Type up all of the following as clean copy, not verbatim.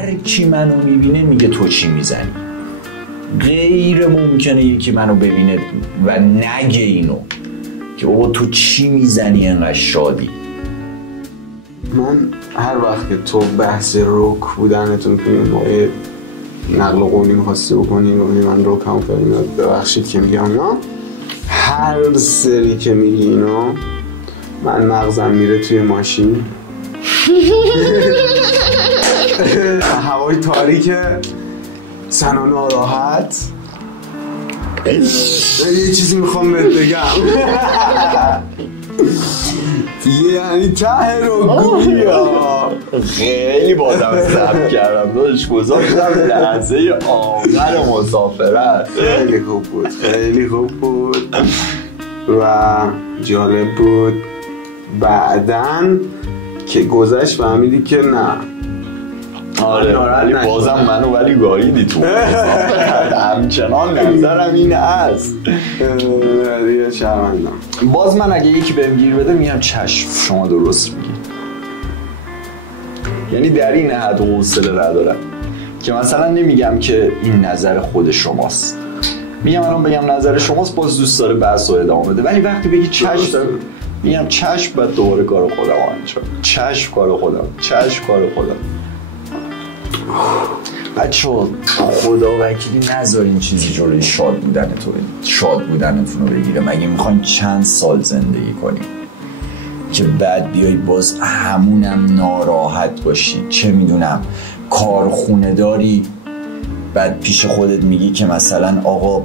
هر کی منو میبینه میگه تو چی میزنی. غیر ممکنه یکی منو ببینه و نگه اینو که او تو چی میزنی انقدر شادی. من هر وقت که تو بحث روک بودنتون توی موقع نقل قولی میخواستی بکنی و من روک هم فریم ببخشید که میگم اینا، هر سری که میگی اینو من مغزم میره توی ماشین هوای تاریک، سنا ناراحت، یه چیزی میخوام بهت بگم یعنی ته رو گویا خیلی بازم ضبط کردم داشت گذاشتم لحظه آخر مسافرت. خیلی خوب بود، خیلی خوب بود و جالب بود. بعدن که گذشت فهمیدی که نه. آره ولی بازم منو ولی گاییدی تو همچنان نظرم این هست. دیگه شرمندم. باز من اگه یکی بهم گیر بده میگم چشم شما درست میگی. یعنی در این حد حوصله ندارم که مثلا نمیگم که این نظر خود شماست، میگم الان بگم نظر شماست، باز دوست داره بحث رو ادامه بده. ولی وقتی بگی چشم میگم چشم، بعد دوباره کار خودم انجام. چشم کار خودم، چشم کار خودم. بچه‌ها خدا وکیلی نذارین چیزی جلوی شاد بودنتون رو بگیره. مگه میخواین چند سال زندگی کنیم که بعد بیایی باز همونم ناراحت باشی؟ چه میدونم کارخونه داری، بعد پیش خودت میگی که مثلا آقا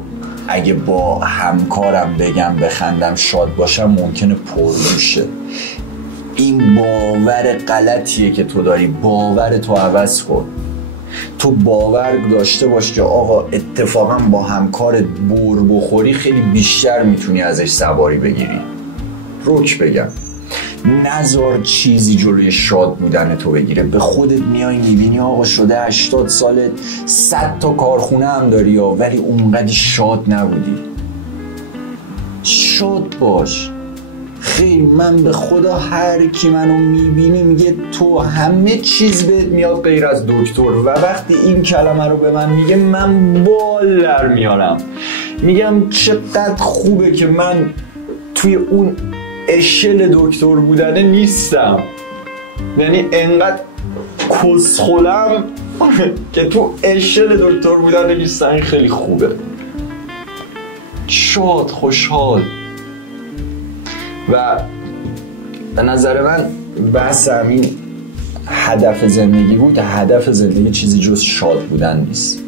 اگه با همکارم بگم بخندم شاد باشم ممکنه پرروشه. این باور غلطیه که تو داری. باور تو عوض کن. تو باور داشته باش که آقا اتفاقا با همکارت بر بخوری خیلی بیشتر میتونی ازش سواری بگیری. روک بگم نذار چیزی جلوی شاد بودن تو بگیره. به خودت میای میبینی آقا شده 80 سالت 100 تا کارخونه هم داری ولی اونقدر شاد نبودی. شاد باش. خیلی من به خدا هر کی منو میبینه میگه تو همه چیز بهت میاد غیر از دکتر، و وقتی این کلمه رو به من میگه من بال در میارم. میگم چقدر خوبه که من توی اون اشل دکتر بودنه نیستم. یعنی انقدر کسخلم که تو اشل دکتر بودنه نیستم. این خیلی خوبه. شاد، خوشحال. و به نظر من بحث همین هدف زندگی بود. هدف زندگی چیزی جز شاد بودن نیست.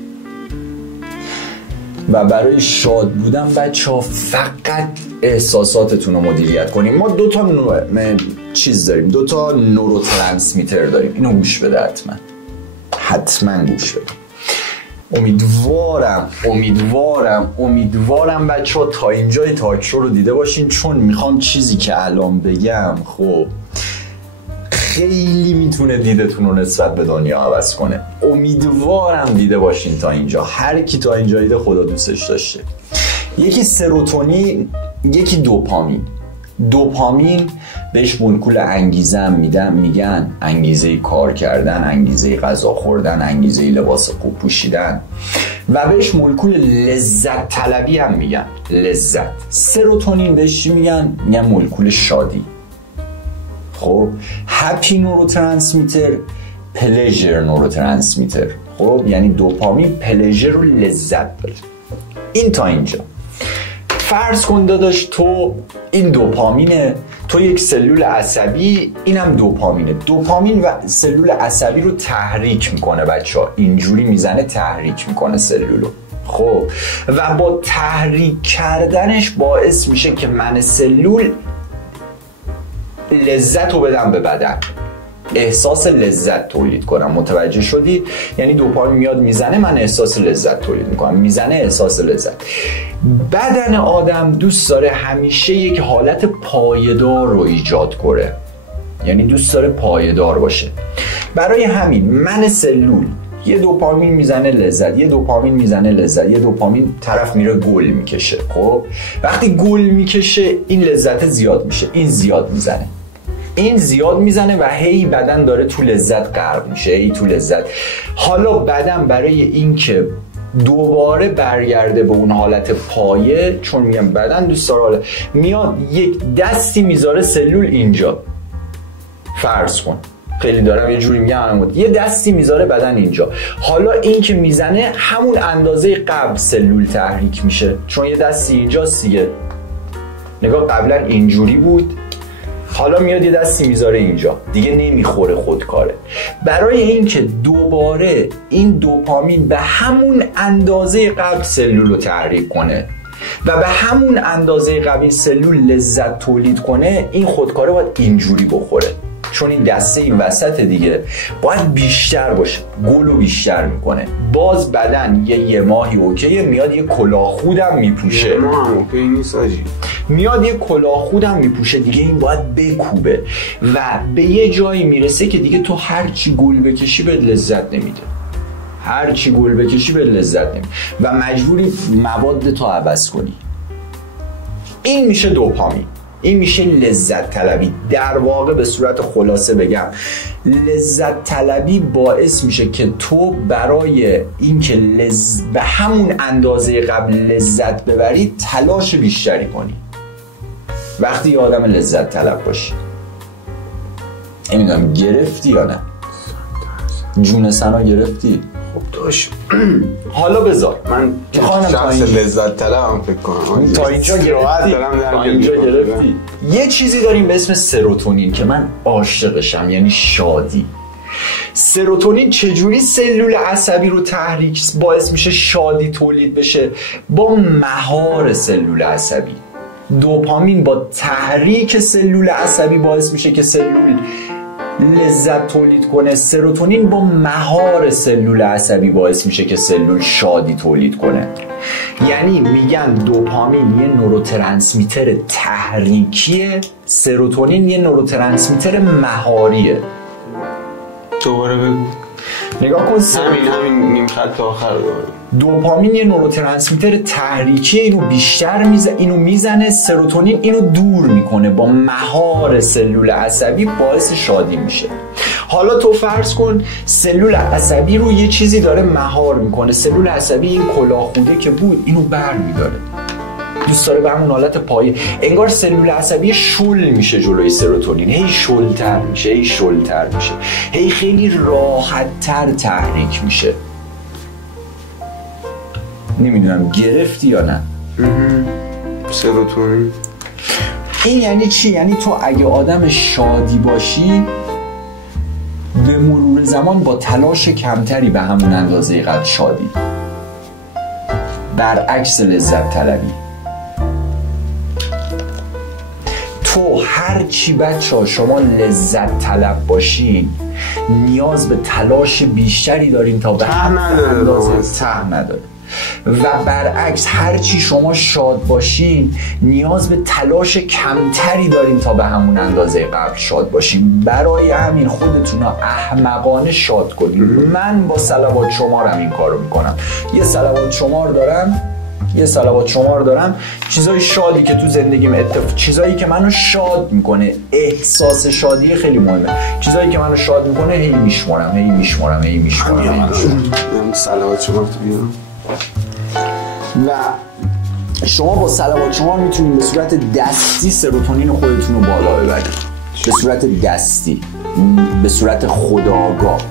و برای شاد بودن بچه‌ها فقط احساساتتون رو مدیریت کنیم. ما دوتا چیز داریم، دوتا نوروترانسمیتر داریم. اینو گوش بده حتما گوش بده. امیدوارم بچه ها تا اینجای تاک شو رو دیده باشین، چون میخوام چیزی که الان بگم خب خیلی میتونه دیدتون رو نسبت به دنیا عوض کنه. امیدوارم دیده باشین تا اینجا. هر کی تا اینجا دیده خدا دوستش داشته. یکی سروتونین، یکی دوپامین بهش مولکول انگیزه هم میگن. انگیزه کار کردن، انگیزه غذا خوردن، انگیزه لباس خوب پوشیدن، و بهش مولکول لذت طلبی هم میگن. لذت. سروتونین بهش چی میگن مولکول شادی. خب هپی نوروترانسمیتر، پلژر نوروترانسمیتر. خب یعنی دوپامین پلژر و لذت داره. این تا اینجا. فرض کن داداش تو این دوپامینه، تو یک سلول عصبی، اینم دوپامینه. دوپامین و سلول عصبی رو تحریک میکنه بچه‌ها. اینجوری میزنه تحریک میکنه سلولو. خب و با تحریک کردنش باعث میشه که من سلول لذت رو بدم به بدن، احساس لذت تولید کنم. متوجه شدی؟ یعنی دوپامین میاد میزنه، من احساس لذت تولید میکنم. میزنه، احساس لذت. بدن آدم دوست داره همیشه یک حالت پایدار رو ایجاد کنه. یعنی دوست داره پایدار باشه. برای همین من سلول یه دوپامین میزنه لذت، یه دوپامین میزنه لذت، یه دوپامین طرف میره گل میکشه. خب وقتی گل میکشه این لذت زیاد میشه، این زیاد میزنه. این زیاد میزنه و هی بدن داره تو لذت غرق میشه، هی تو لذت. حالا بدن برای اینکه دوباره برگرده به اون حالت پایه، چون میگم بدن دوست داره، میاد یک دستی میذاره سلول اینجا، فرض کن خیلی دارم یه جوری میگم، یه دستی میذاره بدن اینجا. حالا این که میزنه همون اندازه قبل سلول تحریک میشه، چون یه دستی اینجاست دیگه. نگاه قبلا اینجوری بود، حالا میاد یه دستی میذاره اینجا، دیگه نمیخوره، خودکاره. برای اینکه دوباره این دوپامین به همون اندازه قبل سلول رو تحریک کنه و به همون اندازه قبل این سلول لذت تولید کنه، این خودکاره باید اینجوری بخوره، چون این دسته این وسط دیگه باید بیشتر باشه، گلو بیشتر میکنه. باز بدن یه ماهی اوکیه، میاد یه کلاه خودم میپوشه، یه ماه هم اوکی نیست آجی، میاد یه کلاه خودم میپوشه دیگه، این باید بکوبه و به یه جایی میرسه که دیگه تو هرچی گل بکشی به لذت نمیده، هرچی گل بکشی به لذت نمیده و مجبوری مواد تو عوض کنی. این میشه دوپامین، این میشه لذت طلبی. در واقع به صورت خلاصه بگم، لذت طلبی باعث میشه که تو برای اینکه به همون اندازه قبل لذت ببری تلاش بیشتری کنی. وقتی یه آدم لذت طلب باشی، نمیدونم گرفتی یا نه؟ جون سنا گرفتی؟ خب داشت. حالا بذار من شخص لذت طلبم فکر کنم تا اینجا گرفتی. یه چیزی داریم به اسم سروتونین که من عاشقشم، یعنی شادی. سروتونین چجوری سلول عصبی رو تحریک باعث میشه شادی تولید بشه؟ با مهار سلول عصبی. دوپامین با تحریک سلول عصبی باعث میشه که سلول لذت تولید کنه. سروتونین با مهار سلول عصبی باعث میشه که سلول شادی تولید کنه. یعنی میگن دوپامین یه نوروترانسمیتر تحریکیه، سروتونین یه نوروترانسمیتر مهاریه. دوباره بگو. نگاه کن، همین نیم خط آخر دوپامین یه نوروترانسمیتر تحریکیه، اینو میزنه، سروتونین اینو دور میکنه، با مهار سلول عصبی باعث شادی میشه. حالا تو فرض کن سلول عصبی رو یه چیزی داره مهار میکنه، سلول عصبی این کلاهخوده که بود اینو بر میداره، دوست داره به همون حالت پایه، انگار سلول عصبی شل میشه جلوی سروتونین، هی شلتر میشه، هی شلتر میشه، هی خیلی راحت‌تر تحریک میشه. نمیدونم گرفتی یا نه؟ سروتونین این یعنی چی؟ یعنی تو اگه آدم شادی باشی به مرور زمان با تلاش کمتری به همون اندازه قبل شادی، برعکس لذت طلبی. تو هرچی بچه ها شما لذت طلب باشین نیاز به تلاش بیشتری دارین تا به همون اندازه ته نداره، و برعکس هرچی شما شاد باشین نیاز به تلاش کمتری دارین تا به همون اندازه قبل شاد باشین. برای همین خودتون رو احمقانه شاد کنین. من با صلوات شمارم این کارو میکنم. یه صلوات شمار دارم، چیزای شادی که تو زندگیم چیزایی که منو شاد میکنه، احساس شادی خیلی مهمه، چیزایی که منو شاد میکنه هی میشمارم. صلوات شمار تو بیارم و شما با صلوات شمار میتونید به صورت دستی سروتونین خودتون رو بالا ببرید، به صورت دستی، به صورت خودآگاه،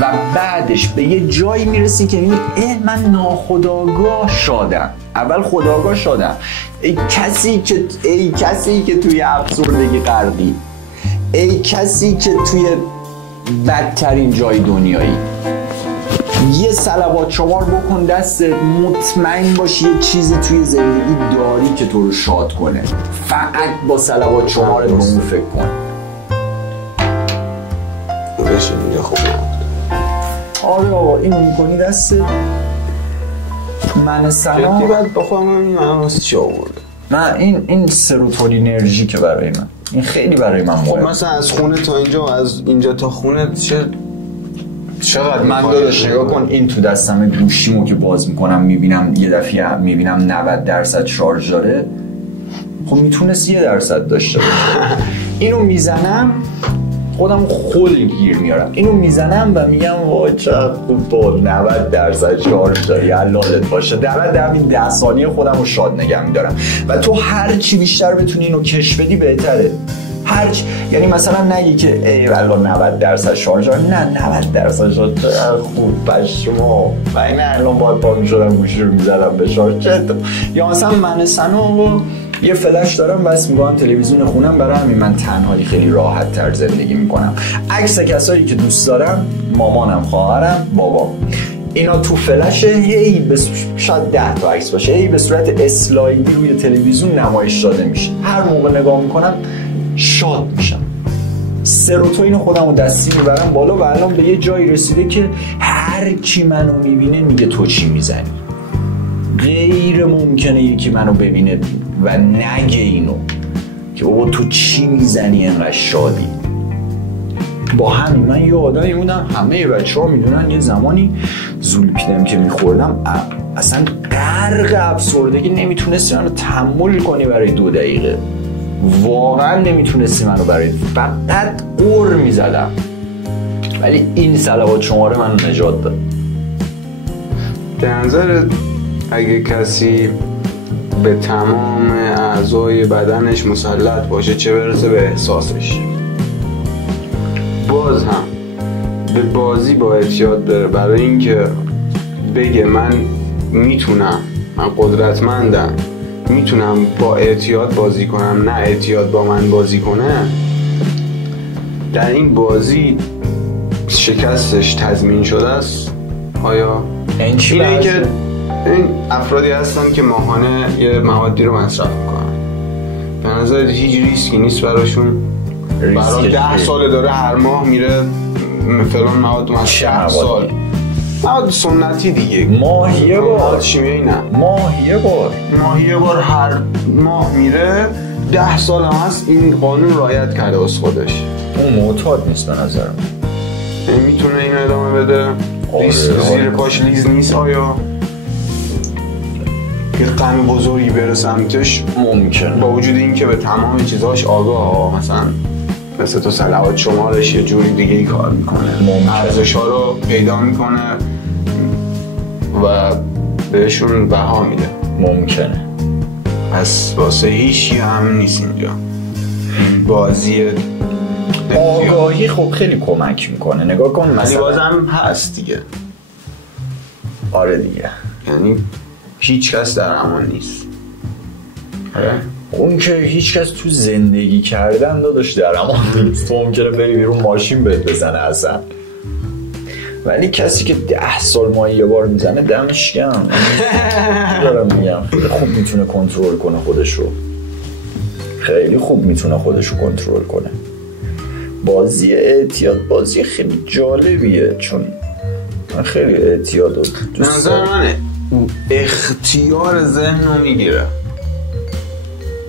و بعدش به یه جایی میرسی که من ناخودآگاه شادم. اول خودآگاه شادم، ای کسی که توی افسردگی غرقی، ای کسی که توی بدترین جای دنیایی، یه صلوات شمار بکن دستت، مطمئن باشی یه چیزی توی زندگی داری که تو رو شاد کنه. فقط با صلوات شمارت به اون فکر کن. بشین اینجا خوب نبود. آره آقا اینو میکنی دستت، من سنا جدی باید بخوام این من واسه چی آورده؟ نه این سروتونین انرژی که برای من، این خیلی برای من مهمه. خب مثلا از خونه تا اینجا و از اینجا تا خونه چقدر من داداش نگاه کن، این تو دستم گوشیمو که باز میکنم میبینم یه دفعه میبینم 90% شارژ داره، خب میتونست 1% داشته باشه. اینو میزنم خودم خل گیر میارم، اینو میزنم و میگم وای چقدر خوب بود، 90% شارژ داری، حلالت باشه. در همین 10 ثانیه خودم رو شاد نگه میدارم و تو هر چی بیشتر بتونی اینو کش بدی بهتره. یعنی مثلا نگی که ای والله 90% شارژ داره، نه 90% شارژ خوب پشما، من الان باید پا میشدم گوشی رو میزدم به شارژ. یا مثلا من سنو یه فلش دارم بس میگم تلویزیون خونم، برای همین من تنهایی خیلی راحت تر زندگی میکنم. عکس کسایی که دوست دارم، مامانم، خواهرم، بابام، اینا تو فلشه هی شاید 10 تا عکس باشه، هی به صورت اسلایدی روی تلویزیون نمایش داده میشه. هر موقع نگاه میکنم شاد میشم، سروتونین خودم رو دستی میبرم بالا و الان به یه جایی رسیده که هر کی منو میبینه میگه تو چی میزنی. غیر ممکنه یکی منو ببینه و نگه اینو که بابا تو چی میزنی انقدر شادی. با همین من یه آدمی بودم، همه بچه ها میدونن یه زمانی زولپیدم که میخوردم اصلا غرق افسردگی، نمیتونستی منو تحمل کنی برای 2 دقیقه، واقعا نمیتونستی منو برای فقط قر میزدم. ولی این صلوات شماره منو نجات داد. به نظر اگه کسی به تمام اعضای بدنش مسلط باشه چه برسه به احساسش، باز هم به بازی با اعتیاد بره، برای اینکه بگه من میتونم، من قدرتمندم، میتونم با اعتیاد بازی کنم، نه اعتیاد با من بازی کنه، در این بازی شکستش تضمین شده است. آیا اینه که این افرادی هستن که ماهانه یه موادی رو مصرف میکنن، به نظر هیچ ریسکی نیست براشون، برای 10 سال داره هر ماه میره فلان مواد مصرف، 10 سال مواد سنتی دیگه، ماهی یه بار شیمیایی، نه ماهی یه بار هر ماه میره 10 سال هم هست این قانون رعایت کرده از خودش، اون معتاد نیست به نظرم، میتونه این ادامه بده. زیر پاش لیز نیست. آیا یه غم بزرگی بره سمتش؟ ممکنه، با وجود این که به تمام چیزاش آگاه، مثلا مثل تو صلوات شمارش یه جوری دیگه ای کار میکنه، ارزش ها رو پیدا میکنه و بهشون بها میده. ممکنه. پس واسه هیچی هم نیست اینجا بازی آگاهی. خب خیلی کمک میکنه، نگاه کن مثلا بازم هست دیگه. آره دیگه، یعنی هیچ کس در امان نیست. اون که هیچ کس تو زندگی کردن داداش در امان نیست. تو ممکنه بری بیرون ماشین بهت بزنه اصلا، ولی کسی که 10 سال ماهی یه بار میزنه دمش گرم. دارم میگم خوب میتونه کنترل کنه خودشو، خیلی خوب میتونه خودشو کنترل کنه. بازی اعتیاد بازی خیلی جالبیه، چون من خیلی اعتیاد دوست دارم. من اختیار ذهن رو میگیره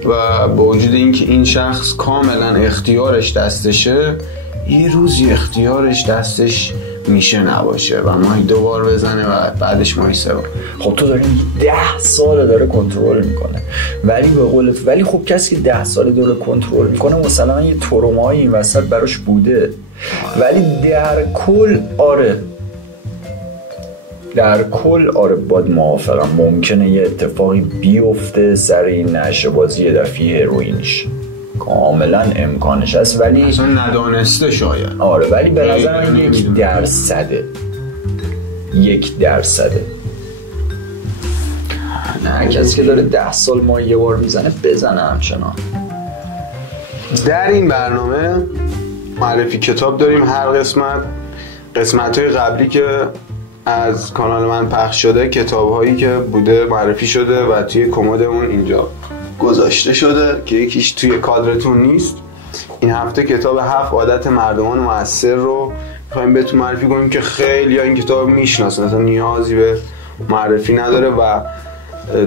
و با وجود اینکه این شخص کاملا اختیارش دستشه، یه روزی اختیارش دستش میشه نباشه و ماهی 2 بار بزنه و بعدش ماهی 3 بار. خب تو داری 10 سال داره کنترل میکنه، ولی به قولت، ولی خب کسی که 10 سال داره کنترل میکنه مثلا یه ترومایی این وسط براش بوده، ولی در کل باید موافقم ممکنه یه اتفاقی بیفته سر این نشه بازی یه دفعه هروئینش، کاملا امکانش هست، ولی اصلا ندانسته شاید. آره ولی به نظرم 1%. نه کسی که داره 10 سال ما یه بار میزنه بزنه همچنان. در این برنامه معرفی کتاب داریم. هر قسمت‌های قبلی که از کانال من پخش شده کتاب هایی که بوده معرفی شده و توی کمدمون اینجا گذاشته شده که یکیش توی کادرتون نیست. این هفته کتاب 7 عادت مردمان موثر رو می‌خوایم بهتون معرفی کنیم که خیلی این کتاب میشناسن، اصلا نیازی به معرفی نداره. و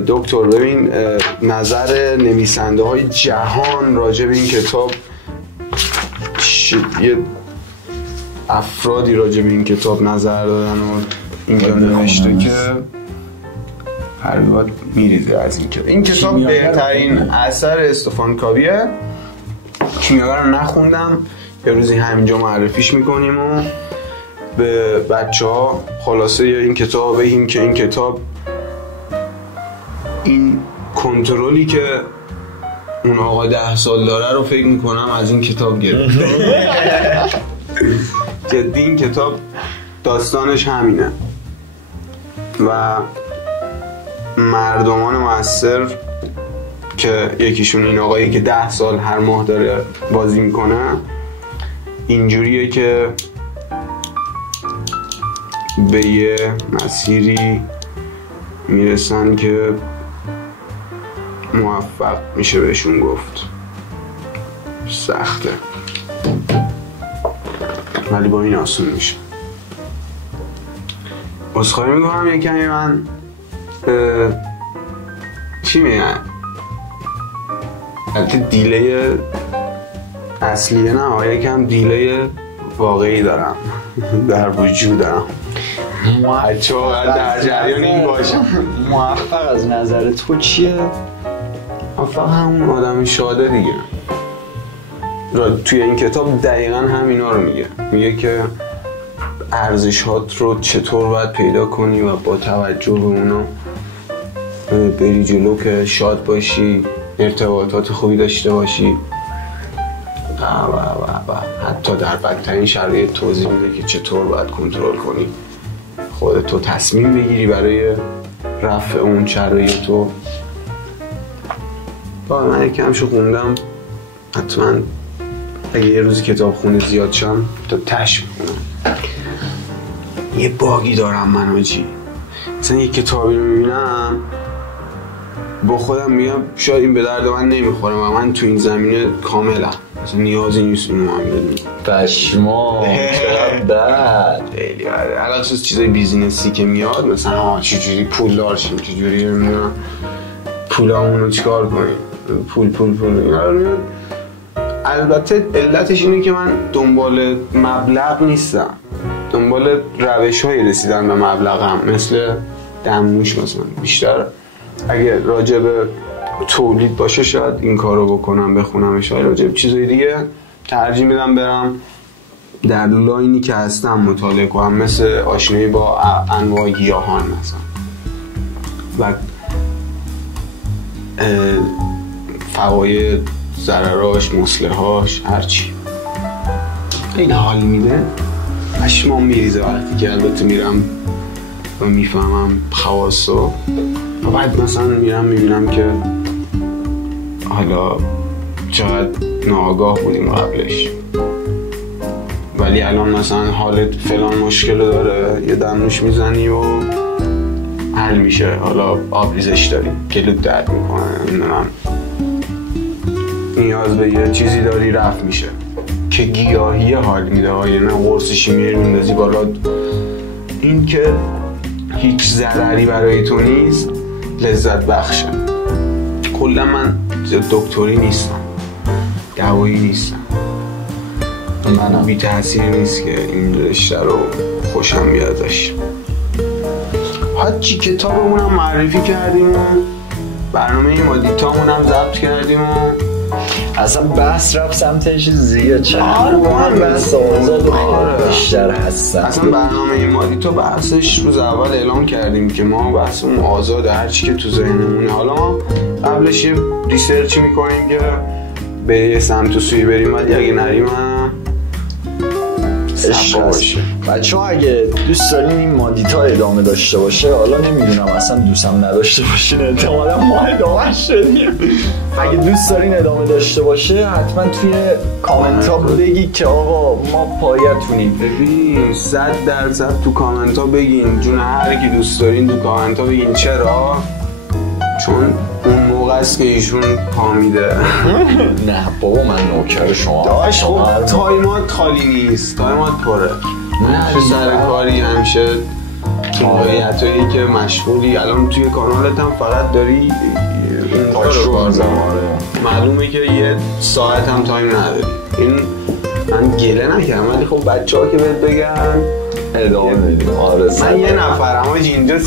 دکتر ببین نظر نویسنده های جهان راجع به این کتاب، یه افرادی راجع به این کتاب نظر دادن و اینجا نوشته که هرگاه میریزه از این کتاب. این کتاب بهترین اثر استفان کاویه کیمیاگر رو نخوندم، یه روزی همینجا معرفیش میکنیم و به بچه‌ها خلاصه این کتاب بگیم که این کتاب این کنترلی که اون آقا 10 سال داره رو فکر میکنم از این کتاب گرفته. جدی این کتاب داستانش همینه و مردمان مؤثر که یکیشون این آقایی که 10 سال هر ماه داره بازی میکنه اینجوریه که به یه مسیری میرسن که موفق میشه بهشون گفت. سخته ولی با این آسون میشه. عذرخواهی میکنم یه کمی من چی میگن البته دیلی اصلیه نه یکم دیلی واقعی دارم در وجودم. موفق در جریان این باشم. موفق از نظر تو چیه؟ موفق همون آدمی شاده دیگه. توی این کتاب دقیقا همینا رو میگه که ارزشات رو چطور باید پیدا کنی و با توجه به اونا بری جلو که شاد باشی، ارتباطات خوبی داشته باشی و حتی در بدترین شرایط توضیح میده که چطور باید کنترل کنی خودتو، تصمیم بگیری برای رفع اون شرایط. و من یکمشو خوندم، حتما اگه یه روزی کتاب خونه زیاد شم تا تش میکنم. یه باگی دارم من آجی، مثلا یه کتابی رو میبینم با خودم میگم شاید این به درد من نمیخوره و من تو این زمینه کاملا مثلا نیازی نیست اینو هم بدونم. پشما چرا بد خیلی علاوه چیزای بیزینسی که میاد مثلا چجوری پول دارشیم، چجوری نمیدونم پولامون رو چیکار کنیم، پول اینا رو میاد. البته علتش اینه که من دنبال مبلغ نیستم، دنبال روش‌های رسیدن به مبلغم، مثل دمنوش مثلا. بیشتر اگه راجع به تولید باشه شاید این کارو بکنم بخونمش، ولی راجع به چیزای دیگه ترجیح میدم برم در لاینی که هستم مطالعه کنم، مثل آشنایی با انواع گیاهان مثلا و فواید، ضرراش، مصلحاش، هرچی. این حال میده، پشمام میریزه وقتی که البته میرم و میفهمم خواصو و بعد مثلا میرم میبینم که حالا چقدر ناآگاه بودیم قبلش، ولی الان مثلا حالت فلان مشکل داره، یه دمنوش میزنی و حل میشه. حالا آبریزش داری، کلوت درد میکنه، نمیدونم نیاز به یه چیزی داری رفت میشه که گیاهی حال میده، یعنی قرص شیمیایی میندازی بالا. این که هیچ ضرری برای تو نیست لذت بخشه. کلا من دکتری نیستم، دوایی نیستم، من بی تاثیر نیست که این رشته رو خوشم بیادش. حاجی کتابمونم معرفی کردیم و برنامه مادیتامون هم ضبط کردیم و اصلا بحث رفت سمت چیزیه. چند من بحث آزاد و بیشتر هستم. اصلا برنامه مادیتو بحثش روز اول اعلام کردیم که ما بحثمون آزاده، هرچی که تو ذهنمونه. حالا ما قبلش یه ریسرچ میکنیم که به یه سمت و سوی بریم، ولی اگه نریم بچه ها اگه دوست دارین این مادیتا ادامه داشته باشه، حالا نمیدونم اصلا دوستم نداشته باشین، احتمالا ما ادامه شدیم. اگه دوست دارین ادامه داشته باشه حتما توی کامنت ها بگید که آقا ما پایتونیم. ببین 100% تو کامنت ها بگین، جون هر کی دوست دارین تو کامنت ها بگین. چرا؟ چون اون موقع است که ایشون پا میده. نه بابا من نوکر شما داشت. خب تایمات خالی نیست، تایمات پره. نه سر کاری همیشه موقعیتایی که مشغولی. الان توی کانالت هم فقط داری اون کارو معلومه که یه ساعت هم تایم نداری. این من گله نکردم، ولی خب بچه‌ها که بهت بگن ادامه میدیم. من یه نفرم آجی اینجا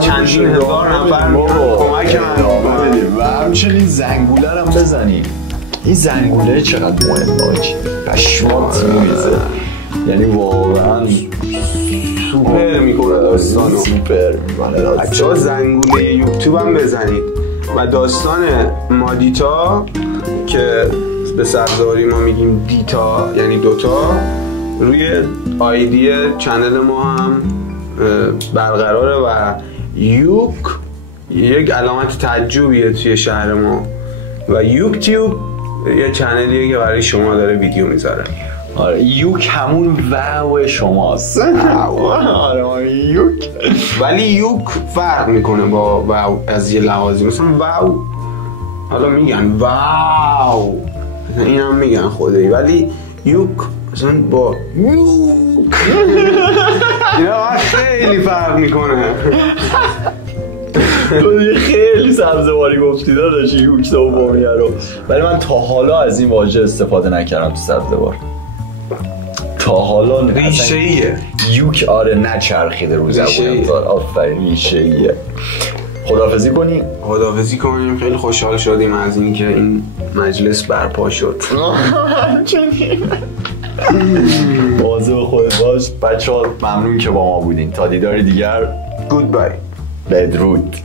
چندین هزار نفر میگن کمک من و همچنین زنگوله هم بزنیم. این زنگوله چقدر مهمه آجی، پشمات میریزه، یعنی واقعا سوپر میکنه داستانو، سوپر میکنه داستانو. بچه‌ها زنگوله یوتیوب هم بزنید و داستان مادیتا که به سبزواری ما میگیم دیتا یعنی دوتا، روی آیدی چنل ما هم برقراره و یوک یک علامت تعجبیه توی شهر ما و یوک تیوب یه چنلیه که برای شما داره ویدیو میذاره. آره یوک همون واو شماست. آره یوک، ولی یوک فرق میکنه با واو از یه لحاظی. مثلا واو حالا میگن واو، این هم میگن خدایی، ولی یوک مثلا با یوک اینا خیلی فرق میکنه. تو خیلی سبزواری گفتی داداش یوک دومیه رو، ولی من تا حالا از این واژه استفاده نکردم تو سبزوار تا حالا. ریشه ایه یوک، آره نچرخیده رو زبونم. آفرین ریشه ایه. خداحافظی کنیم. خداحافظی کنیم. خیلی خوشحال شدیم از اینکه این مجلس برپا شد. مواظب خودت باش. بچه‌ها ممنون که با ما بودین. تا دیداری دیگر. گودبای. بدرود.